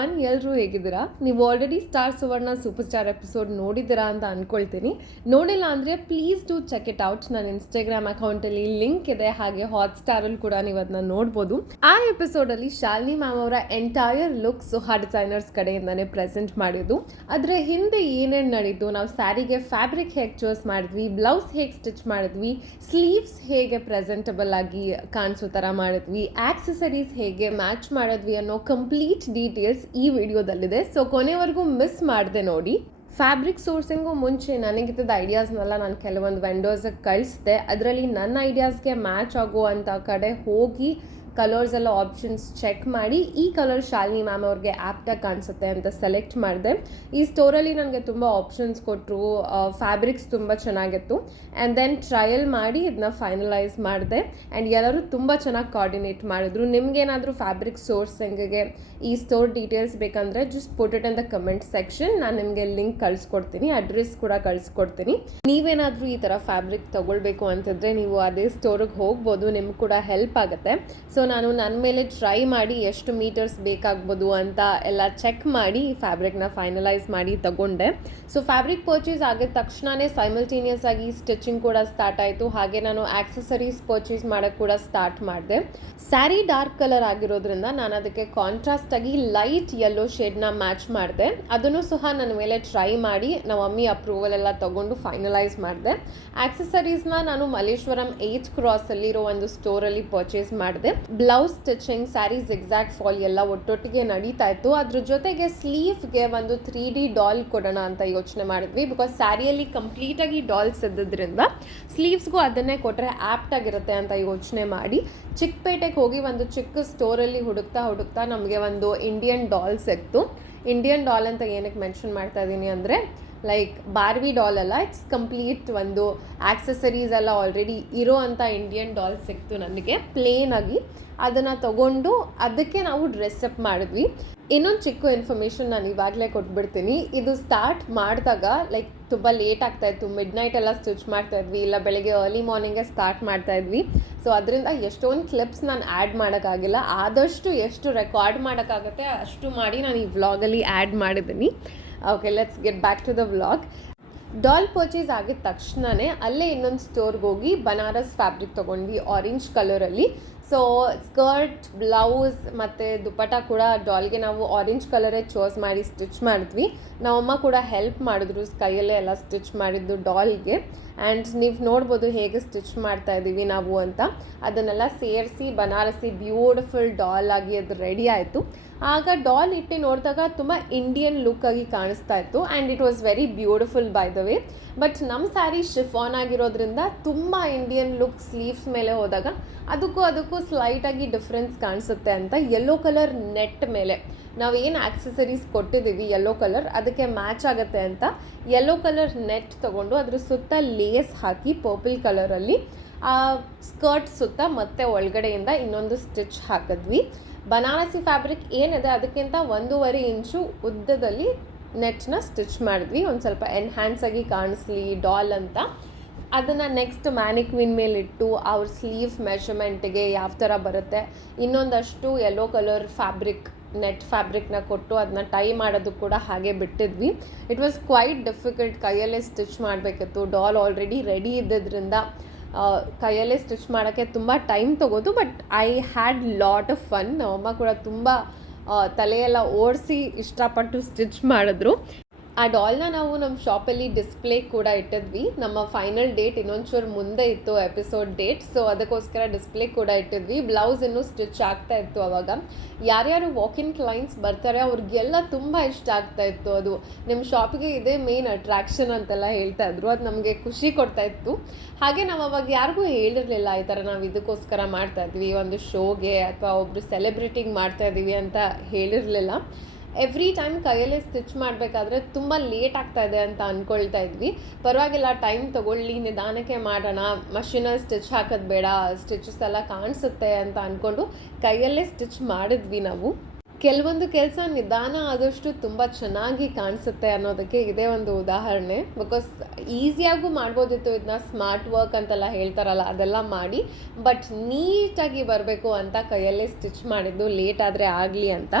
Everyone, ಎಲ್ಲರೂ ಹೇಗಿದ್ದೀರಾ? ನೀವು already Star Suvarna Super Star episode ನೋಡಿದ್ದೀರಾ ಅಂತ ಅಂದ್ಕೊಳ್ತೀನಿ. ನೋಡಿಲ್ಲ ಅಂದರೆ please do check it out. ನನ್ನ ಇನ್ಸ್ಟಾಗ್ರಾಮ್ ಅಕೌಂಟಲ್ಲಿ ಲಿಂಕ್ ಇದೆ, ಹಾಗೆ ಹಾಟ್ಸ್ಟಾರಲ್ಲಿ ಕೂಡ ನೀವು ಅದನ್ನ ನೋಡ್ಬೋದು. ಆ ಎಪಿಸೋಡಲ್ಲಿ ಶಾಲಿನಿ ಮ್ಯಾಮ್ ಅವರ ಎಂಟೈರ್ ಲುಕ್ ಸುಹಾ ಡಿಸೈನರ್ಸ್ ಕಡೆಯಿಂದನೇ ಪ್ರೆಸೆಂಟ್ ಮಾಡಿದ್ದು. ಅದರ ಹಿಂದೆ ಏನೇನು ನಡೀತು, ನಾವು ಸ್ಯಾರಿಗೆ ಫ್ಯಾಬ್ರಿಕ್ ಹೇಗೆ ಚೂಸ್ ಮಾಡಿದ್ವಿ, ಬ್ಲೌಸ್ ಹೇಗೆ ಸ್ಟಿಚ್ ಮಾಡಿದ್ವಿ, ಸ್ಲೀವ್ಸ್ ಹೇಗೆ ಪ್ರೆಸೆಂಟಬಲ್ ಆಗಿ ಕಾಣಿಸೋ ಥರ ಮಾಡಿದ್ವಿ, ಆಕ್ಸೆಸರೀಸ್ ಹೇಗೆ ಮ್ಯಾಚ್ ಮಾಡಿದ್ವಿ ಅನ್ನೋ ಕಂಪ್ಲೀಟ್ ಡೀಟೇಲ್ಸ್ ಈ ವಿಡಿಯೋದಲ್ಲಿದೆ. ಸೊ ಕೊನೆವರೆಗೂ ಮಿಸ್ ಮಾಡದೆ ನೋಡಿ. ಫ್ಯಾಬ್ರಿಕ್ ಸೋರ್ಸಿಂಗು ಮುಂಚೆ ನನಗಿದ್ದ ಐಡಿಯಾಸ್ನೆಲ್ಲ ನಾನು ಕೆಲವೊಂದು ವೆಂಡರ್ಸಿಗೆ ಕಳಿಸಿದೆ. ಅದರಲ್ಲಿ ನನ್ನ ಐಡಿಯಾಸ್ಗೆ ಮ್ಯಾಚ್ ಆಗುವಂಥ ಕಡೆ ಹೋಗಿ ಕಲರ್ಸ್ ಎಲ್ಲ ಆಪ್ಷನ್ಸ್ ಚೆಕ್ ಮಾಡಿ ಈ ಕಲರ್ ಶಾಲಿನಿ ಮ್ಯಾಮ್ ಅವ್ರಿಗೆ ಆ್ಯಪ್ಟಾಗಿ ಕಾಣಿಸುತ್ತೆ ಅಂತ ಸೆಲೆಕ್ಟ್ ಮಾಡಿದೆ. ಈ ಸ್ಟೋರಲ್ಲಿ ನನಗೆ ತುಂಬ ಆಪ್ಷನ್ಸ್ ಕೊಟ್ಟರು, ಫ್ಯಾಬ್ರಿಕ್ಸ್ ತುಂಬ ಚೆನ್ನಾಗಿತ್ತು. ಆ್ಯಂಡ್ ದೆನ್ ಟ್ರಯಲ್ ಮಾಡಿ ಇದನ್ನ ಫೈನಲೈಸ್ ಮಾಡಿದೆ. ಆ್ಯಂಡ್ ಎಲ್ಲರೂ ತುಂಬ ಚೆನ್ನಾಗಿ ಕೋಆರ್ಡಿನೇಟ್ ಮಾಡಿದ್ರು. ನಿಮಗೇನಾದರೂ ಫ್ಯಾಬ್ರಿಕ್ ಸೋರ್ಸಿಂಗಿಗೆ ಈ ಸ್ಟೋರ್ ಡೀಟೇಲ್ಸ್ ಬೇಕಂದರೆ just put it in the comment section. ನಾನು ನಿಮಗೆ ಲಿಂಕ್ ಕಳಿಸ್ಕೊಡ್ತೀನಿ, ಅಡ್ರೆಸ್ ಕೂಡ ಕಳಿಸ್ಕೊಡ್ತೀನಿ. ನೀವೇನಾದರೂ ಈ ಥರ ಫ್ಯಾಬ್ರಿಕ್ ತೊಗೊಳ್ಬೇಕು ಅಂತಿದ್ರೆ ನೀವು ಅದೇ ಸ್ಟೋರಿಗೆ ಹೋಗ್ಬೋದು, ನಿಮ್ಗೆ ಕೂಡ ಹೆಲ್ಪ್ ಆಗುತ್ತೆ. ಸೊ ನಾನು ನನ್ನ ಮೇಲೆ ಟ್ರೈ ಮಾಡಿ ಎಷ್ಟು ಮೀಟರ್ಸ್ ಬೇಕಾಗ್ಬೋದು ಅಂತ ಎಲ್ಲ ಚೆಕ್ ಮಾಡಿ ಈ ಫ್ಯಾಬ್ರಿಕ್ನ ಫೈನಲೈಸ್ ಮಾಡಿ ತಗೊಂಡೆ. ಸೊ ಫ್ಯಾಬ್ರಿಕ್ ಪರ್ಚೇಸ್ ಆಗಿದ ತಕ್ಷಣವೇ ಸೈಮಲ್ಟೇನಿಯಸ್ ಆಗಿ ಸ್ಟಿಚಿಂಗ್ ಕೂಡ ಸ್ಟಾರ್ಟ್ ಆಯಿತು. ಹಾಗೆ ನಾನು ಆಕ್ಸೆಸರೀಸ್ ಪರ್ಚೇಸ್ ಮಾಡೋಕ್ಕೆ ಕೂಡ ಸ್ಟಾರ್ಟ್ ಮಾಡಿದೆ. ಸ್ಯಾರಿ ಡಾರ್ಕ್ ಕಲರ್ ಆಗಿರೋದ್ರಿಂದ ನಾನು ಅದಕ್ಕೆ ಕಾಂಟ್ರಾಸ್ಟ್ ಆಗಿ ಲೈಟ್ ಯೆಲ್ಲೋ ಶೇಡ್ನ ಮ್ಯಾಚ್ ಮಾಡಿದೆ. ಅದನ್ನು ಸಹ ನನ್ನ ಮೇಲೆ ಟ್ರೈ ಮಾಡಿ ನಮ್ಮ ಮಮ್ಮಿ ಅಪ್ರೂವಲ್ ಎಲ್ಲ ತೊಗೊಂಡು ಫೈನಲೈಸ್ ಮಾಡಿದೆ. ಆಕ್ಸೆಸರೀಸ್ನ ನಾನು ಮಲ್ಲೇಶ್ವರಂ 8th ಕ್ರಾಸಲ್ಲಿರೋ ಒಂದು ಸ್ಟೋರಲ್ಲಿ ಪರ್ಚೇಸ್ ಮಾಡಿದೆ. Blouse stitching, sarees exact fall ಎಲ್ಲ ಒಟ್ಟೊಟ್ಟಿಗೆ ನಡೀತಾ ಇತ್ತು. ಅದ್ರ ಜೊತೆಗೆ ಸ್ಲೀವ್ಗೆ ಒಂದು 3D ಡಾಲ್ ಕೊಡೋಣ ಅಂತ ಯೋಚನೆ ಮಾಡಿದ್ವಿ. ಬಿಕಾಸ್ ಸ್ಯಾರಿಯಲ್ಲಿ ಕಂಪ್ಲೀಟಾಗಿ ಡಾಲ್ಸ್ ಇದ್ದಿದ್ದರಿಂದ ಸ್ಲೀವ್ಸ್ಗೂ ಅದನ್ನೇ ಕೊಟ್ಟರೆ ಆ್ಯಪ್ಟ್ ಆಗಿರುತ್ತೆ ಅಂತ ಯೋಚನೆ ಮಾಡಿ ಚಿಕ್ಕಪೇಟೆಗೆ ಹೋಗಿ ಒಂದು ಚಿಕ್ಕ ಸ್ಟೋರಲ್ಲಿ ಹುಡುಕ್ತಾ ನಮಗೆ ಒಂದು ಇಂಡಿಯನ್ ಡಾಲ್ ಸಿಕ್ತು. ಇಂಡಿಯನ್ ಡಾಲ್ ಅಂತ ಏನಕ್ಕೆ ಮೆನ್ಷನ್ ಮಾಡ್ತಾ ಇದ್ದೀನಿ ಅಂದರೆ ಲೈಕ್ ಬಾರ್ಬಿ ಡಾಲ್ ಅಲ್ಲ, ಇಟ್ಸ್ ಕಂಪ್ಲೀಟ್ ಒಂದು ಆಕ್ಸೆಸರೀಸ್ ಎಲ್ಲ ಆಲ್ರೆಡಿ ಇರೋ ಅಂಥ ಇಂಡಿಯನ್ ಡಾಲ್ ಸಿಕ್ತು ನನಗೆ ಪ್ಲೇನ್ ಆಗಿ. ಅದನ್ನು ತಗೊಂಡು ಅದಕ್ಕೆ ನಾವು ಡ್ರೆಸ್ಅಪ್ ಮಾಡಿದ್ವಿ. ಇನ್ನೊಂದು ಚಿಕ್ಕ ಇನ್ಫಾರ್ಮೇಷನ್ ನಾನು ಇವಾಗಲೇ ಕೊಟ್ಬಿಡ್ತೀನಿ. ಇದು ಸ್ಟಾರ್ಟ್ ಮಾಡಿದಾಗ ಲೈಕ್ ತುಂಬ ಲೇಟ್ ಆಗ್ತಾಯಿತ್ತು, ಮಿಡ್ ನೈಟ್ ಎಲ್ಲ ಸ್ಟಿಚ್ ಮಾಡ್ತಾಯಿದ್ವಿ, ಇಲ್ಲ ಬೆಳಗ್ಗೆ ಅರ್ಲಿ ಮಾರ್ನಿಂಗೇ ಸ್ಟಾರ್ಟ್ ಮಾಡ್ತಾಯಿದ್ವಿ. ಸೊ ಅದರಿಂದ ಎಷ್ಟೊಂದು ಕ್ಲಿಪ್ಸ್ ನಾನು ಆ್ಯಡ್ ಮಾಡೋಕ್ಕಾಗಿಲ್ಲ. ಆದಷ್ಟು ಎಷ್ಟು ರೆಕಾರ್ಡ್ ಮಾಡೋಕ್ಕಾಗುತ್ತೆ ಅಷ್ಟು ಮಾಡಿ ನಾನು ಈ ವ್ಲಾಗಲ್ಲಿ ಆ್ಯಡ್ ಮಾಡಿದ್ದೀನಿ. Okay, let's get back to the vlog. Doll purchase ಆಗಿದ ತಕ್ಷಣವೇ ಅಲ್ಲೇ ಇನ್ನೊಂದು ಸ್ಟೋರ್ಗೆ ಹೋಗಿ ಬನಾರಸ್ ಫ್ಯಾಬ್ರಿಕ್ ತೊಗೊಂಡ್ವಿ ಆರೆಂಜ್ ಕಲರಲ್ಲಿ. ಸೊ ಸ್ಕರ್ಟ್, ಬ್ಲೌಸ್ ಮತ್ತು ದುಪ್ಪಟ್ಟ ಕೂಡ ಡಾಲ್ಗೆ ನಾವು ಆರೆಂಜ್ ಕಲರೇ ಚೂಸ್ ಮಾಡಿ ಸ್ಟಿಚ್ ಮಾಡಿದ್ವಿ. ನಮ್ಮಮ್ಮ ಕೂಡ ಹೆಲ್ಪ್ ಮಾಡಿದ್ರು, ಕೈಯಲ್ಲೇ ಎಲ್ಲ ಸ್ಟಿಚ್ ಮಾಡಿದ್ದು ಡಾಲ್ಗೆ. ಆ್ಯಂಡ್ ನೀವು ನೋಡ್ಬೋದು ಹೇಗೆ ಸ್ಟಿಚ್ ಮಾಡ್ತಾ ಇದ್ದೀವಿ ನಾವು ಅಂತ. ಅದನ್ನೆಲ್ಲ ಸೇರಿಸಿ ಬನಾರಸಿ ಬ್ಯೂಟಿಫುಲ್ ಡಾಲ್ ಆಗಿ ಅದು ರೆಡಿ ಆಯಿತು. ಆಗ ಡಾಲ್ ಇಟ್ಟು ನೋಡಿದಾಗ ತುಂಬ ಇಂಡಿಯನ್ ಲುಕ್ಕಾಗಿ ಕಾಣಿಸ್ತಾ ಇತ್ತು. And it was very beautiful by the way. But ನಮ್ಮ ಸ್ಯಾರಿ ಶಿಫಾನ್ ಆಗಿರೋದ್ರಿಂದ ತುಂಬ ಇಂಡಿಯನ್ ಲುಕ್ ಸ್ಲೀವ್ಸ್ ಮೇಲೆ ಹೋದಾಗ ಅದಕ್ಕೂ ಸ್ಲೈಟಾಗಿ ಡಿಫ್ರೆನ್ಸ್ ಕಾಣಿಸುತ್ತೆ ಅಂತ ಯೆಲ್ಲೋ ಕಲರ್ ನೆಟ್ ಮೇಲೆ ನಾವು ಏನು ಆಕ್ಸೆಸರೀಸ್ ಕೊಟ್ಟಿದ್ದೀವಿ ಯೆಲ್ಲೋ ಕಲರ್ ಅದಕ್ಕೆ ಮ್ಯಾಚ್ ಆಗುತ್ತೆ ಅಂತ ಯೆಲ್ಲೋ ಕಲರ್ ನೆಟ್ ತೊಗೊಂಡು ಅದ್ರ ಸುತ್ತ ಲೇಸ್ ಹಾಕಿ ಪರ್ಪಲ್ ಕಲರಲ್ಲಿ ಆ ಸ್ಕರ್ಟ್ ಸುತ್ತ ಮತ್ತೆ ಒಳಗಡೆಯಿಂದ ಇನ್ನೊಂದು ಸ್ಟಿಚ್ ಹಾಕಿದ್ವಿ. ಬನಾರಸಿ ಫ್ಯಾಬ್ರಿಕ್ ಏನಿದೆ ಅದಕ್ಕಿಂತ 1.5 ಇಂಚು ಉದ್ದದಲ್ಲಿ ನೆಟ್ನ ಸ್ಟಿಚ್ ಮಾಡಿದ್ವಿ, ಒಂದು ಸ್ವಲ್ಪ ಎನ್ಹ್ಯಾನ್ಸ್ ಆಗಿ ಕಾಣಿಸ್ಲಿ ಡಾಲ್ ಅಂತ. ಅದನ್ನು ನೆಕ್ಸ್ಟ್ ಮ್ಯಾನಿಕ್ವಿನ್ ಮೇಲಿಟ್ಟು ಅವ್ರ ಸ್ಲೀವ್ ಮೆಷರ್ಮೆಂಟಿಗೆ ಯಾವ ಥರ ಬರುತ್ತೆ ಇನ್ನೊಂದಷ್ಟು ಯೆಲ್ಲೋ ಕಲರ್ ಫ್ಯಾಬ್ರಿಕ್ ನೆಟ್ ಫ್ಯಾಬ್ರಿಕ್ನ ಕೊಟ್ಟು ಅದನ್ನ ಟೈ ಮಾಡೋದು ಕೂಡ ಹಾಗೆ ಬಿಟ್ಟಿದ್ವಿ. ಇಟ್ ವಾಸ್ ಕ್ವೈಟ್ ಡಿಫಿಕಲ್ಟ್, ಕೈಯಲ್ಲೇ ಸ್ಟಿಚ್ ಮಾಡಬೇಕಿತ್ತು. ಡಾಲ್ ಆಲ್ರೆಡಿ ರೆಡಿ ಇದ್ದಿದ್ದರಿಂದ ಕೈಯಲ್ಲೇ ಸ್ಟಿಚ್ ಮಾಡೋಕ್ಕೆ ತುಂಬ ಟೈಮ್ ತೊಗೋದು. But I had lot of fun. ನಮ್ಮಮ್ಮ ಕೂಡ ತುಂಬ ತಲೆಯೆಲ್ಲ ಓಡಿಸಿ ಇಷ್ಟಪಟ್ಟು ಸ್ಟಿಚ್ ಮಾಡಿದ್ರು. ಆ ಡಾಲ್ನ ನಾವು ನಮ್ಮ ಶಾಪಲ್ಲಿ ಡಿಸ್ಪ್ಲೇ ಕೂಡ ಇಟ್ಟಿದ್ವಿ. ನಮ್ಮ ಫೈನಲ್ ಡೇಟ್ ಇನ್ನೊಂಚೂರು ಮುಂದೆ ಇತ್ತು, ಎಪಿಸೋಡ್ ಡೇಟ್. ಸೊ ಅದಕ್ಕೋಸ್ಕರ ಡಿಸ್ಪ್ಲೇ ಕೂಡ ಇಟ್ಟಿದ್ವಿ. ಬ್ಲೌಸ್ ಇನ್ನೂ ಸ್ಟಿಚ್ ಆಗ್ತಾ ಇತ್ತು ಆವಾಗ. ಯಾರ್ಯಾರು ವಾಕಿನ್ ಕ್ಲೈಂಟ್ಸ್ ಬರ್ತಾರೆ ಅವ್ರಿಗೆಲ್ಲ ತುಂಬ ಇಷ್ಟ ಆಗ್ತಾ ಇತ್ತು. ಅದು ನಿಮ್ಮ ಶಾಪಿಗೆ ಇದೇ ಮೇನ್ ಅಟ್ರಾಕ್ಷನ್ ಅಂತೆಲ್ಲ ಹೇಳ್ತಾ ಇದ್ರು. ಅದು ನಮಗೆ ಖುಷಿ ಕೊಡ್ತಾ ಇತ್ತು. ಹಾಗೆ ನಾವು ಅವಾಗ ಯಾರಿಗೂ ಹೇಳಿರಲಿಲ್ಲ ಈ ಥರ ನಾವು ಇದಕ್ಕೋಸ್ಕರ ಮಾಡ್ತಾಯಿದ್ವಿ, ಒಂದು ಶೋಗೆ ಅಥವಾ ಒಬ್ಬರು ಸೆಲೆಬ್ರಿಟಿಗೆ ಮಾಡ್ತಾಯಿದ್ದೀವಿ ಅಂತ ಹೇಳಿರಲಿಲ್ಲ. ಎವ್ರಿ ಟೈಮ್ ಕೈಯಲ್ಲೇ ಸ್ಟಿಚ್ ಮಾಡಬೇಕಾದ್ರೆ ತುಂಬ ಲೇಟ್ ಆಗ್ತಾ ಇದೆ ಅಂತ ಅಂದ್ಕೊಳ್ತಾ ಇದ್ವಿ. ಪರವಾಗಿಲ್ಲ, ಟೈಮ್ ತೊಗೊಳ್ಳಿ, ನಿಧಾನಕ್ಕೆ ಮಾಡೋಣ, ಮಷಿನಲ್ಲಿ ಸ್ಟಿಚ್ ಹಾಕೋದು ಬೇಡ, ಸ್ಟಿಚಸ್ ಎಲ್ಲ ಕಾಣಿಸುತ್ತೆ ಅಂತ ಅಂದ್ಕೊಂಡು ಕೈಯಲ್ಲೇ ಸ್ಟಿಚ್ ಮಾಡಿದ್ವಿ ನಾವು. ಕೆಲವೊಂದು ಕೆಲಸ ನಿಧಾನ ಆದಷ್ಟು ತುಂಬ ಚೆನ್ನಾಗಿ ಕಾಣಿಸುತ್ತೆ ಅನ್ನೋದಕ್ಕೆ ಇದೇ ಒಂದು ಉದಾಹರಣೆ. ಬಿಕಾಸ್ ಈಸಿಯಾಗೂ ಮಾಡ್ಬೋದಿತ್ತು ಇದನ್ನ, ಸ್ಮಾರ್ಟ್ ವರ್ಕ್ ಅಂತೆಲ್ಲ ಹೇಳ್ತಾರಲ್ಲ ಅದೆಲ್ಲ ಮಾಡಿ, ಬಟ್ ನೀಟಾಗಿ ಬರಬೇಕು ಅಂತ ಕೈಯಲ್ಲೇ ಸ್ಟಿಚ್ ಮಾಡಿದ್ದು ಲೇಟ್ ಆದರೆ ಆಗಲಿ ಅಂತ.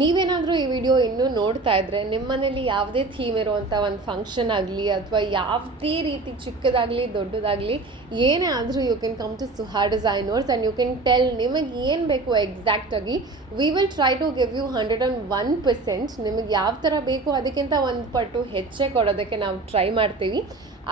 ನೀವೇನಾದರೂ ಈ ವಿಡಿಯೋ ಇನ್ನೂ ನೋಡ್ತಾ ಇದ್ದರೆ ನಿಮ್ಮ ಮನೇಲಿ ಯಾವುದೇ ಥೀಮ್ ಇರುವಂಥ ಒಂದು ಫಂಕ್ಷನ್ ಆಗಲಿ ಅಥವಾ ಯಾವುದೇ ರೀತಿ ಚಿಕ್ಕದಾಗಲಿ ದೊಡ್ಡದಾಗಲಿ ಏನೇ ಆದರೂ you can come to Suha designers and you can tell ನಿಮಗೆ ಏನು ಬೇಕು ಎಕ್ಸಾಕ್ಟಾಗಿ. We will try to give you 101%. ನಿಮಗೆ ಯಾವ ಥರ ಬೇಕು ಅದಕ್ಕಿಂತ ಒಂದು ಪಟ್ಟು ಹೆಚ್ಚೇ ಕೊಡೋದಕ್ಕೆ ನಾವು ಟ್ರೈ ಮಾಡ್ತೀವಿ.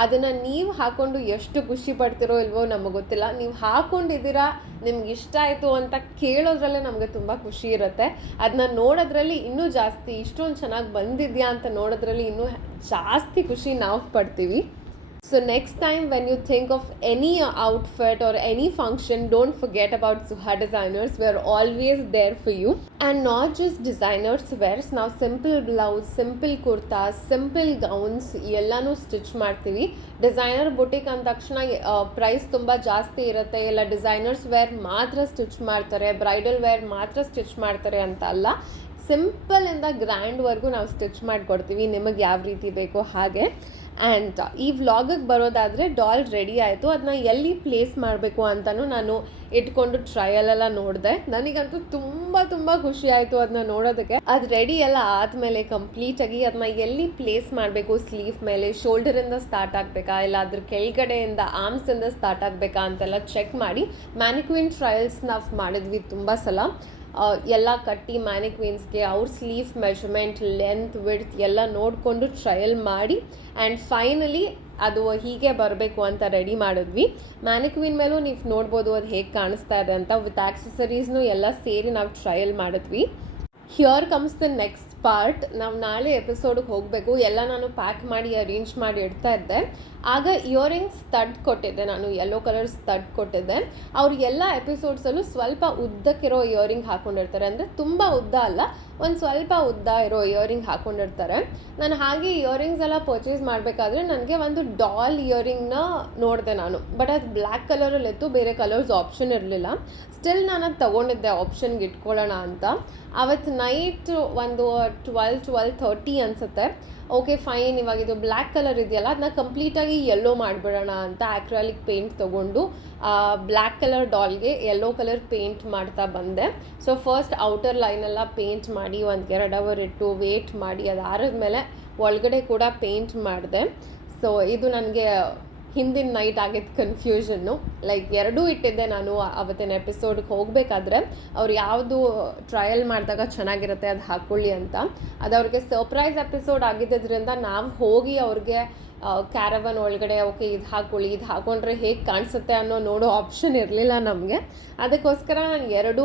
ಅದನ್ನು ನೀವು ಹಾಕ್ಕೊಂಡು ಎಷ್ಟು ಖುಷಿ ಪಡ್ತಿರೋ ಇಲ್ವೋ ನಮಗೆ ಗೊತ್ತಿಲ್ಲ. ನೀವು ಹಾಕ್ಕೊಂಡಿದ್ದೀರಾ, ನಿಮ್ಗೆ ಇಷ್ಟ ಆಯಿತು ಅಂತ ಕೇಳೋದ್ರಲ್ಲೇ ನಮಗೆ ತುಂಬ ಖುಷಿ ಇರುತ್ತೆ. ಅದನ್ನ ನೋಡೋದ್ರಲ್ಲಿ ಇನ್ನೂ ಜಾಸ್ತಿ, ಇಷ್ಟೊಂದು ಚೆನ್ನಾಗಿ ಬಂದಿದೆಯಾ ಅಂತ ನೋಡೋದ್ರಲ್ಲಿ ಇನ್ನೂ ಜಾಸ್ತಿ ಖುಷಿ ನಾವು ಪಡ್ತೀವಿ. So next time when you think of any outfit or any function, don't forget about Suha Designers. We are always there for you. And not just designers wears, now simple blouse, simple kurtas, simple gowns ಎಲ್ಲಾನು stitch ಮಾಡ್ತೀವಿ. Designer boutique ಅಂದ ತಕ್ಷಣ price ತುಂಬ ಜಾಸ್ತಿ ಇರುತ್ತೆ, ಇಲ್ಲ designers wear ಮಾತ್ರ stitch ಮಾಡ್ತಾರೆ, ಬ್ರೈಡಲ್ ವೇರ್ ಮಾತ್ರ ಸ್ಟಿಚ್ ಮಾಡ್ತಾರೆ ಅಂತ ಅಲ್ಲ. ಸಿಂಪಲಿಂದ ಗ್ರ್ಯಾಂಡ್ವರೆಗೂ ನಾವು ಸ್ಟಿಚ್ ಮಾಡಿಕೊಡ್ತೀವಿ, ನಿಮಗೆ ಯಾವ ರೀತಿ ಬೇಕೋ ಹಾಗೆ. ಆ್ಯಂಡ್ ಈ ವ್ಲಾಗಿಗೆ ಬರೋದಾದರೆ ಡಾಲ್ ರೆಡಿ ಆಯಿತು. ಅದನ್ನ ಎಲ್ಲಿ ಪ್ಲೇಸ್ ಮಾಡಬೇಕು ಅಂತಲೂ ನಾನು ಇಟ್ಕೊಂಡು ಟ್ರಯಲೆಲ್ಲ ನೋಡಿದೆ. ನನಗಂತೂ ತುಂಬ ಖುಷಿ ಆಯಿತು ಅದನ್ನ ನೋಡೋದಕ್ಕೆ. ಅದು ರೆಡಿ ಎಲ್ಲ ಆದಮೇಲೆ ಕಂಪ್ಲೀಟಾಗಿ ಅದನ್ನ ಎಲ್ಲಿ ಪ್ಲೇಸ್ ಮಾಡಬೇಕು, ಸ್ಲೀವ್ ಮೇಲೆ ಶೋಲ್ಡರಿಂದ ಸ್ಟಾರ್ಟ್ ಆಗಬೇಕಾ ಇಲ್ಲ ಅದ್ರ ಕೆಳಗಡೆಯಿಂದ ಆರ್ಮ್ಸಿಂದ ಸ್ಟಾರ್ಟ್ ಆಗಬೇಕಾ ಅಂತೆಲ್ಲ ಚೆಕ್ ಮಾಡಿ ಮ್ಯಾನಿಕ್ವಿನ್ ಟ್ರಯಲ್ಸ್ ನಾವು ಮಾಡಿದ್ವಿ ತುಂಬ ಸಲ. ಎಲ್ಲ ಕಟ್ಟಿ ಮ್ಯಾನಿಕ್ವೀನ್ಸ್ಗೆ ಅವ್ರ ಸ್ಲೀವ್ ಮೆಷರ್ಮೆಂಟ್, ಲೆಂತ್, ವಿಡ್ತ್ ಎಲ್ಲ ನೋಡಿಕೊಂಡು ಟ್ರಯಲ್ ಮಾಡಿ ಆ್ಯಂಡ್ ಫೈನಲಿ ಅದು ಹೀಗೆ ಬರಬೇಕು ಅಂತ ರೆಡಿ ಮಾಡಿದ್ವಿ. ಮ್ಯಾನಿಕ್ವಿನ್ ಮೇಲೂ ನೀವು ನೋಡ್ಬೋದು ಅದು ಹೇಗೆ ಕಾಣಿಸ್ತಾ ಇದೆ ಅಂತ. ವಿತ್ ಆಕ್ಸೆಸರೀಸ್ನು ಎಲ್ಲ ಸೇರಿ ನಾವು ಟ್ರಯಲ್ ಮಾಡಿದ್ವಿ. Here comes the next part. ನಾವು ನಾಳೆ ಎಪಿಸೋಡಿಗೆ ಹೋಗಬೇಕು. ಎಲ್ಲ ನಾನು ಪ್ಯಾಕ್ ಮಾಡಿ ಅರೇಂಜ್ ಮಾಡಿ ಇಡ್ತಾ ಇದ್ದೆ. ಆಗ ಇಯರಿಂಗ್ಸ್ ಸ್ಟಡ್ ಕೊಟ್ಟಿದ್ದೆ, ನಾನು ಯೆಲ್ಲೋ ಕಲರ್ ಸ್ಟಡ್ ಕೊಟ್ಟಿದ್ದೆ. ಅವ್ರು ಎಲ್ಲ ಎಪಿಸೋಡ್ಸಲ್ಲೂ ಸ್ವಲ್ಪ ಉದ್ದಕ್ಕಿರೋ ಇಯರಿಂಗ್ ಹಾಕ್ಕೊಂಡಿರ್ತಾರೆ, ಅಂದರೆ ತುಂಬ ಉದ್ದ ಅಲ್ಲ, ಒಂದು ಸ್ವಲ್ಪ ಉದ್ದ ಇರೋ ಇಯರಿಂಗ್ ಹಾಕ್ಕೊಂಡಿರ್ತಾರೆ. ನಾನು ಹಾಗೆ ಇಯರಿಂಗ್ಸ್ ಎಲ್ಲ ಪರ್ಚೇಸ್ ಮಾಡಬೇಕಾದ್ರೆ ನನಗೆ ಒಂದು ಡಾಲ್ ಇಯರಿಂಗ್ನ ನೋಡಿದೆ ನಾನು. ಬಟ್ ಅದು ಬ್ಲ್ಯಾಕ್ ಕಲರಲ್ಲಿತ್ತು, ಬೇರೆ ಕಲರ್ಸ್ ಆಪ್ಷನ್ ಇರಲಿಲ್ಲ. ಸ್ಟಿಲ್ ನಾನು ಅದು ತೊಗೊಂಡಿದ್ದೆ ಆಪ್ಷನ್ಗೆ ಇಟ್ಕೊಳ್ಳೋಣ ಅಂತ. ಅವತ್ತು ನೈಟ್ ಒಂದು 12:30 ಅನಿಸುತ್ತೆ. ಓಕೆ ಫೈನ್, ಇವಾಗ ಇದು ಬ್ಲ್ಯಾಕ್ ಕಲರ್ ಇದೆಯಲ್ಲ ಅದನ್ನ ಕಂಪ್ಲೀಟಾಗಿ ಯೆಲ್ಲೋ ಮಾಡಿಬಿಡೋಣ ಅಂತ ಆ್ಯಕ್ರಿಲಿಕ್ ಪೇಂಟ್ ತೊಗೊಂಡು ಬ್ಲ್ಯಾಕ್ ಕಲರ್ ಡಾಲ್ಗೆ ಯೆಲ್ಲೋ ಕಲರ್ ಪೇಂಟ್ ಮಾಡ್ತಾ ಬಂದೆ. ಸೊ ಫಸ್ಟ್ ಔಟರ್ ಲೈನೆಲ್ಲ ಪೇಂಟ್ ಮಾಡಿ 1-2 ಅವರ್ ಇಟ್ಟು ವೇಟ್ ಮಾಡಿ ಅದಾದ್ಮೇಲೆ ಒಳಗಡೆ ಕೂಡ ಪೇಂಟ್ ಮಾಡಿದೆ. ಸೊ ಇದು ನನಗೆ ಹಿಂದಿನ ನೈಟ್ ಆಗಿದ್ದು ಕನ್ಫ್ಯೂಷನ್ನು. ಲೈಕ್ ಎರಡೂ ಇಟ್ಟಿದ್ದೆ ನಾನು ಅವತ್ತಿನ ಎಪಿಸೋಡ್ಗೆ ಹೋಗಬೇಕಾದ್ರೆ ಅವ್ರು ಯಾವುದು ಟ್ರಯಲ್ ಮಾಡಿದಾಗ ಚೆನ್ನಾಗಿರುತ್ತೆ ಅದು ಹಾಕ್ಕೊಳ್ಳಿ ಅಂತ. ಅದು ಅವ್ರಿಗೆ ಸರ್ಪ್ರೈಸ್ ಎಪಿಸೋಡ್ ಆಗಿದ್ದರಿಂದ ನಾವು ಹೋಗಿ ಅವ್ರಿಗೆ ಕ್ಯಾರವನ್ ಒಳಗಡೆ ಓಕೆ ಇದು ಹಾಕ್ಕೊಳ್ಳಿ, ಇದು ಹಾಕ್ಕೊಂಡ್ರೆ ಹೇಗೆ ಕಾಣಿಸುತ್ತೆ ಅನ್ನೋ ನೋಡೋ ಆಪ್ಷನ್ ಇರಲಿಲ್ಲ ನಮಗೆ. ಅದಕ್ಕೋಸ್ಕರ ನಾನು ಎರಡೂ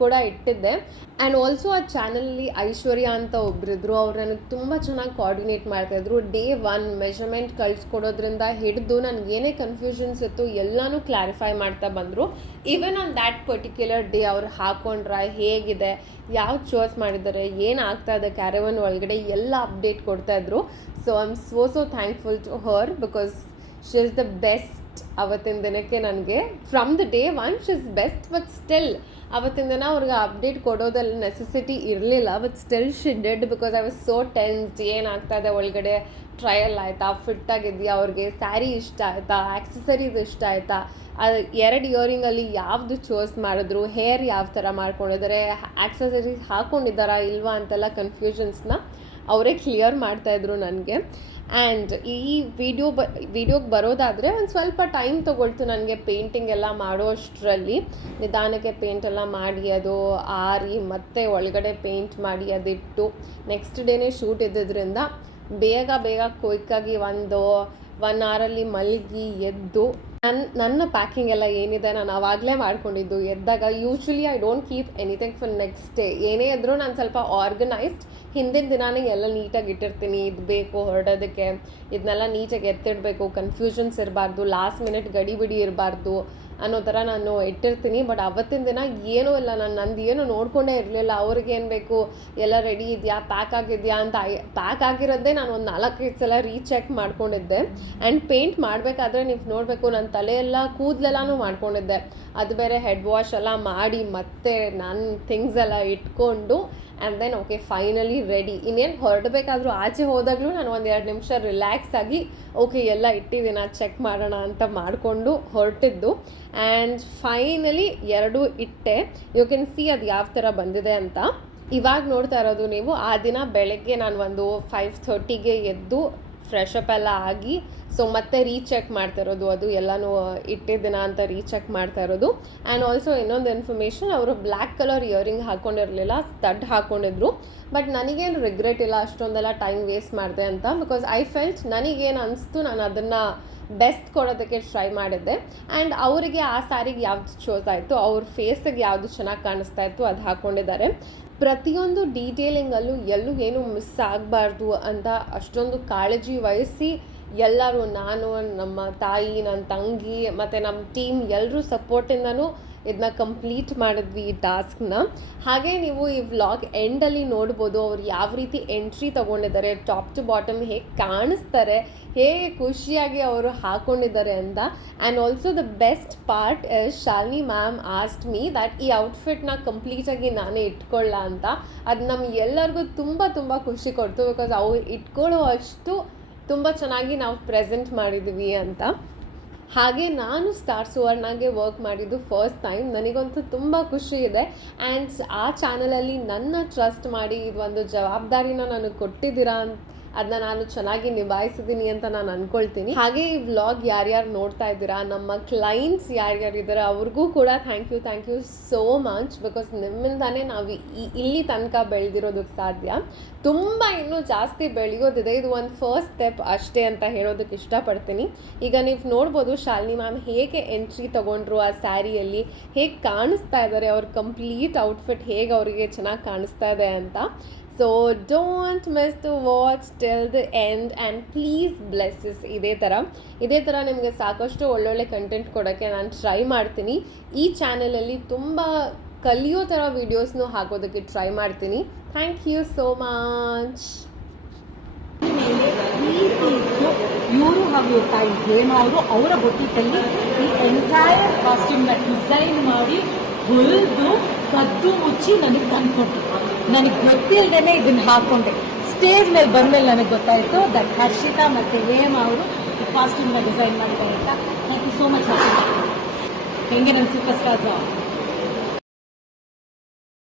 ಕೂಡ ಇಟ್ಟಿದ್ದೆ. ಆ್ಯಂಡ್ ಆಲ್ಸೋ ಆ ಚಾನಲಲ್ಲಿ ಐಶ್ವರ್ಯ ಅಂತ ಒಬ್ಬರಿದ್ರು, ಅವ್ರು ನನಗೆ ತುಂಬ ಚೆನ್ನಾಗಿ ಕೋಆರ್ಡಿನೇಟ್ ಮಾಡ್ತಾಯಿದ್ರು. ಡೇ 1 ಮೆಷರ್ಮೆಂಟ್ ಕಳಿಸ್ಕೊಡೋದ್ರಿಂದ ಹಿಡಿದು ನನಗೆ ಏನೇ ಕನ್ಫ್ಯೂಷನ್ಸ್ ಇತ್ತು ಎಲ್ಲನೂ ಕ್ಲಾರಿಫೈ ಮಾಡ್ತಾ ಬಂದರು. Even on that particular day ಅವ್ರು ಹಾಕ್ಕೊಂಡ್ರೆ ಹೇಗಿದೆ, ಯಾವ ಚಾಯ್ಸ್ ಮಾಡಿದ್ದಾರೆ, ಏನು ಆಗ್ತಾಯಿದೆ ಕ್ಯಾರವನ್ ಒಳಗಡೆ ಎಲ್ಲ ಅಪ್ಡೇಟ್ ಕೊಡ್ತಾಯಿದ್ರು. So I am so thankful to her because she is the best. ಅವತ್ತಿನ ದಿನಕ್ಕೆ ನನಗೆ from the day 1 she is best. But still ಅವತ್ತಿನ ದಿನ ಅವ್ರಿಗೆ ಅಪ್ಡೇಟ್ ಕೊಡೋದೆಲ್ಲ ನೆಸೆಸಿಟಿ ಇರಲಿಲ್ಲ. But still she did because I was so tensed. ಏನಾಗ್ತಾಯಿದೆ ಒಳಗಡೆ, ಟ್ರಯಲ್ ಆಯಿತಾ, ಫಿಟ್ಟಾಗಿದೆಯಾ, ಅವ್ರಿಗೆ ಸ್ಯಾರಿ ಇಷ್ಟ ಆಯಿತಾ, ಆಕ್ಸೆಸರೀಸ್ ಇಷ್ಟ ಆಯಿತಾ, ಅದು 2 ಇಯರಿಂಗಲ್ಲಿ ಯಾವುದು ಚೂಸ್ ಮಾಡಿದ್ರು, ಹೇರ್ ಯಾವ ಥರ ಮಾಡ್ಕೊಂಡಿದ್ದಾರೆ, ಆಕ್ಸೆಸರೀಸ್ ಹಾಕ್ಕೊಂಡಿದ್ದಾರಾ ಇಲ್ವಾ ಅಂತೆಲ್ಲ ಕನ್ಫ್ಯೂಷನ್ಸ್ನ ಅವರೇ ಕ್ಲಿಯರ್ ಮಾಡ್ತಾಯಿದ್ರು ನನಗೆ. ಆ್ಯಂಡ್ ಈ ವಿಡಿಯೋಗೆ ಬರೋದಾದರೆ ಒಂದು ಸ್ವಲ್ಪ ಟೈಮ್ ತೊಗೊಳ್ತು ನನಗೆ ಪೇಂಟಿಂಗ್ ಎಲ್ಲ ಮಾಡೋ ಅಷ್ಟರಲ್ಲಿ. ನಿಧಾನಕ್ಕೆ ಪೇಂಟೆಲ್ಲ ಮಾಡಿ ಅದು ಆರಿ ಮತ್ತೆ ಒಳಗಡೆ ಪೇಂಟ್ ಮಾಡಿ ಅದಿಟ್ಟು ನೆಕ್ಸ್ಟ್ ಡೇನೇ ಶೂಟ್ ಇದ್ದಿದ್ದರಿಂದ ಬೇಗ ಕ್ವಿಕ್ಕಾಗಿ 1 ಅವರಲ್ಲಿ ಮಲಗಿ ಎದ್ದು ನನ್ನ ಪ್ಯಾಕಿಂಗ್ ಎಲ್ಲ ಏನಿದೆ ನಾನು ಆವಾಗಲೇ ಮಾಡ್ಕೊಂಡಿದ್ದು. ಎದ್ದಾಗ usually I don't keep anything for next day. ಏನೇ ಇದ್ದರೂ ನಾನು ಸ್ವಲ್ಪ ಆರ್ಗನೈಸ್ಡ್ ಹಿಂದಿನ ದಿನಾನೇ ಎಲ್ಲ ನೀಟಾಗಿ ಇಟ್ಟಿರ್ತೀನಿ. ಇದು ಬೇಕು ಹೊರಡೋದಕ್ಕೆ, ಇದನ್ನೆಲ್ಲ ನೀಟಾಗಿ ಎತ್ತಿಡಬೇಕು, ಕನ್ಫ್ಯೂಷನ್ಸ್ ಇರಬಾರ್ದು, ಲಾಸ್ಟ್ ಮಿನಿಟ್ ಗಡಿಬಿಡಿ ಇರಬಾರ್ದು ಅನ್ನೋ ಥರ ನಾನು ಇಟ್ಟಿರ್ತೀನಿ. ಬಟ್ ಅವತ್ತಿನ ದಿನ ಏನೂ ಇಲ್ಲ, ನಂದು ಏನು ನೋಡಿಕೊಂಡೇ ಇರಲಿಲ್ಲ. ಅವ್ರಿಗೆ ಏನು ಬೇಕು, ಎಲ್ಲ ರೆಡಿ ಇದೆಯಾ, ಪ್ಯಾಕ್ ಆಗಿದೆಯಾ ಅಂತ. ಪ್ಯಾಕ್ ಆಗಿರೋದೇ ನಾನು ಒಂದು 4-5 ಸಲ ರೀಚೆಕ್ ಮಾಡ್ಕೊಂಡಿದ್ದೆ. ಆ್ಯಂಡ್ ಪೇಂಟ್ ಮಾಡಬೇಕಾದ್ರೆ ನೀವು ನೋಡಬೇಕು, ನನ್ನ ತಲೆಯೆಲ್ಲ ಕೂದಲೆಲ್ಲನೂ ಮಾಡ್ಕೊಂಡಿದ್ದೆ. ಅದು ಬೇರೆ ಹೆಡ್ ವಾಶ್ ಎಲ್ಲ ಮಾಡಿ ಮತ್ತೆ ನನ್ನ ಥಿಂಗ್ಸ್ ಎಲ್ಲ ಇಟ್ಕೊಂಡು and then okay finally ready. ಇನ್ನೇನು ಹೊರಡಬೇಕಾದ್ರೂ ಆಚೆ ಹೋದಾಗಲೂ ನಾನು 1-2 ನಿಮಿಷ ರಿಲ್ಯಾಕ್ಸ್ ಆಗಿ ಓಕೆ ಎಲ್ಲ ಇಟ್ಟಿದ್ದೀನ ಚೆಕ್ ಮಾಡೋಣ ಅಂತ ಮಾಡಿಕೊಂಡು ಹೊರಟಿದ್ದು. ಆ್ಯಂಡ್ ಫೈನಲಿ 2 ಇಟ್ಟೆ. ಯು ಕ್ಯಾನ್ ಸಿ ಅದು ಯಾವ ಥರ ಬಂದಿದೆ ಅಂತ. ಇವಾಗ ನೋಡ್ತಾ ಇರೋದು ನೀವು ಆ ದಿನ ಬೆಳಗ್ಗೆ ನಾನು ಒಂದು 5:30ಗೆ ಎದ್ದು ಫ್ರೆಶ್ ಅಪ್ ಎಲ್ಲ ಆಗಿ ಸೊ ಮತ್ತೆ ರೀಚೆಕ್ ಮಾಡ್ತಾ ಇರೋದು, ಅದು ಎಲ್ಲನೂ ಇಟ್ಟಿದ್ದೀನ ಅಂತ ರೀಚೆಕ್ ಮಾಡ್ತಾ ಇರೋದು. ಆ್ಯಂಡ್ ಆಲ್ಸೋ ಇನ್ನೊಂದು ಇನ್ಫಾರ್ಮೇಷನ್, ಅವರು ಬ್ಲ್ಯಾಕ್ ಕಲರ್ ಇಯರಿಂಗ್ ಹಾಕ್ಕೊಂಡಿರಲಿಲ್ಲ, ಸ್ಟಡ್ ಹಾಕ್ಕೊಂಡಿದ್ರು. ಬಟ್ ನನಗೇನು ರಿಗ್ರೆಟ್ ಇಲ್ಲ ಅಷ್ಟೊಂದೆಲ್ಲ ಟೈಮ್ ವೇಸ್ಟ್ ಮಾಡಿದೆ ಅಂತ, ಬಿಕಾಸ್ ಐ ಫೆಲ್ಟ್ ನನಗೇನು ಅನಿಸ್ತು ನಾನು ಅದನ್ನು ಬೆಸ್ಟ್ ಕೊಡೋದಕ್ಕೆ ಟ್ರೈ ಮಾಡಿದ್ದೆ. ಆ್ಯಂಡ್ ಅವರಿಗೆ ಆ ಸ್ಯಾರಿಗೆ ಯಾವ್ದು ಚೂಸ್ ಆಯಿತು, ಅವ್ರ ಫೇಸಿಗೆ ಯಾವುದು ಚೆನ್ನಾಗಿ ಕಾಣಿಸ್ತಾ ಇತ್ತು ಅದು ಹಾಕ್ಕೊಂಡಿದ್ದಾರೆ. ಪ್ರತಿಯೊಂದು ಡೀಟೇಲಿಂಗಲ್ಲೂ ಎಲ್ಲೂ ಏನೂ ಮಿಸ್ ಆಗಬಾರ್ದು ಅಂತ ಅಷ್ಟೊಂದು ಕಾಳಜಿ ವಹಿಸಿ ಎಲ್ಲರೂ, ನಾನು, ನಮ್ಮ ತಾಯಿ, ನನ್ನ ತಂಗಿ ಮತ್ತು ನಮ್ಮ ಟೀಮ್ ಎಲ್ಲರೂ ಸಪೋರ್ಟಿಂದನೂ ಇದನ್ನ ಕಂಪ್ಲೀಟ್ ಮಾಡಿದ್ವಿ ಈ ಟಾಸ್ಕ್ನ. ಹಾಗೆ ನೀವು ಈ ವ್ಲಾಗ್ ಎಂಡಲ್ಲಿ ನೋಡ್ಬೋದು ಅವ್ರು ಯಾವ ರೀತಿ ಎಂಟ್ರಿ ತೊಗೊಂಡಿದ್ದಾರೆ, ಟಾಪ್ ಟು ಬಾಟಮ್ ಹೇಗೆ ಕಾಣಿಸ್ತಾರೆ, ಹೇಗೆ ಖುಷಿಯಾಗಿ ಅವರು ಹಾಕ್ಕೊಂಡಿದ್ದಾರೆ ಅಂತ. And also the best part is Shalini ma'am asked me that ಈ ಔಟ್ಫಿಟ್ನ ಕಂಪ್ಲೀಟಾಗಿ ನಾನೇ ಇಟ್ಕೊಳ್ಳ ಅಂತ. ಅದು ನಮಗೆಲ್ಲರಿಗೂ ತುಂಬ ತುಂಬ ಖುಷಿ ಕೊಡ್ತು, ಬಿಕಾಸ್ ಅವ್ರು ಇಟ್ಕೊಳ್ಳೋ ಅಷ್ಟು ತುಂಬ ಚೆನ್ನಾಗಿ ನಾವು ಪ್ರೆಸೆಂಟ್ ಮಾಡಿದ್ವಿ ಅಂತ. ಹಾಗೆ ನಾನು ಸ್ಟಾರ್ ಸುವರ್ಣಗೆ ವರ್ಕ್ ಮಾಡಿದ್ದು ಫಸ್ಟ್ ಟೈಮ್, ನನಗಂತೂ ತುಂಬ ಖುಷಿ ಇದೆ. ಆ್ಯಂಡ್ ಆ ಚಾನಲಲ್ಲಿ ನನ್ನ ಟ್ರಸ್ಟ್ ಮಾಡಿ ಇದು ಒಂದು ಜವಾಬ್ದಾರಿನ ನನಗೆ ಕೊಟ್ಟಿದ್ದೀರಾ, ಅದನ್ನ ನಾನು ಚೆನ್ನಾಗಿ ನಿಭಾಯಿಸಿದ್ದೀನಿ ಅಂತ ನಾನು ಅಂದ್ಕೊಳ್ತೀನಿ. ಹಾಗೆ ಈ ವ್ಲಾಗ್ ಯಾರ್ಯಾರು ನೋಡ್ತಾ ಇದ್ದೀರಾ, ನಮ್ಮ ಕ್ಲೈಂಟ್ಸ್ ಯಾರ್ಯಾರಿದ್ದಾರೆ ಅವ್ರಿಗೂ ಕೂಡ thank you so much, because ನಿಮ್ಮಿಂದಾನೇ ನಾವು ಇಲ್ಲಿ ತನಕ ಬೆಳೆದಿರೋದಕ್ಕೆ ಸಾಧ್ಯ. ತುಂಬ ಇನ್ನೂ ಜಾಸ್ತಿ ಬೆಳೆಯೋದಿದೆ, ಇದು ಒಂದು ಫಸ್ಟ್ ಸ್ಟೆಪ್ ಅಷ್ಟೇ ಅಂತ ಹೇಳೋದಕ್ಕೆ ಇಷ್ಟಪಡ್ತೀನಿ. ಈಗ ನೀವು ನೋಡ್ಬೋದು ಶಾಲಿನಿ ಮ್ಯಾಮ್ ಹೇಗೆ ಎಂಟ್ರಿ ತೊಗೊಂಡ್ರು ಆ ಸ್ಯಾರಿಯಲ್ಲಿ, ಹೇಗೆ ಕಾಣಿಸ್ತಾ ಇದ್ದಾರೆ, ಅವ್ರ ಕಂಪ್ಲೀಟ್ ಔಟ್ಫಿಟ್ ಹೇಗೆ ಅವರಿಗೆ ಚೆನ್ನಾಗಿ ಕಾಣಿಸ್ತಾ ಇದೆ ಅಂತ. So don't miss to watch till the end and please blesses. ಇದೇ ಥರ ನಿಮಗೆ ಸಾಕಷ್ಟು ಒಳ್ಳೊಳ್ಳೆ ಕಂಟೆಂಟ್ ಕೊಡೋಕ್ಕೆ ನಾನು ಟ್ರೈ ಮಾಡ್ತೀನಿ. ಈ ಚಾನಲಲ್ಲಿ ತುಂಬ ಕಲಿಯೋ ಥರ ವೀಡಿಯೋಸ್ನೂ ಹಾಕೋದಕ್ಕೆ ಟ್ರೈ ಮಾಡ್ತೀನಿ. Thank you so much. ಇವರು ಹಾಗೂ ತಾಯಿ ಹೇಮ ಅವರು ಅವರ ಬೊಟ್ಟಿಕಲ್ಲಿ ಈ ಎಂಟೈರ್ ಕಾಸ್ಟ್ಯೂಮ್ನ ಡಿಸೈನ್ ಮಾಡಿ ಹೊಲಿದು ಕದ್ದು ಮುಚ್ಚಿ ನನಗೆ ತಂದುಕೊಟ್ಟು, ನನಗೆ ಗೊತ್ತಿಲ್ಲದೇ ಇದನ್ನು ಹಾಕ್ಕೊಂಡೆ. ಸ್ಟೇಜ್ ಮೇಲೆ ಬಂದಮೇಲೆ ನನಗೆ ಗೊತ್ತಾಯಿತು ದಟ್ ಹರ್ಷಿತಾ ಮತ್ತು ಹೇಮ ಅವರು ಕಾಸ್ಟ್ಯೂಮ್ನ ಡಿಸೈನ್ ಮಾಡಿದ್ದಾರೆ ಅಂತ. Thank you so much Harshita. ಹೆಂಗೆ ನನ್ನ ಸೂಪರ್ ಸ್ಟಾರ್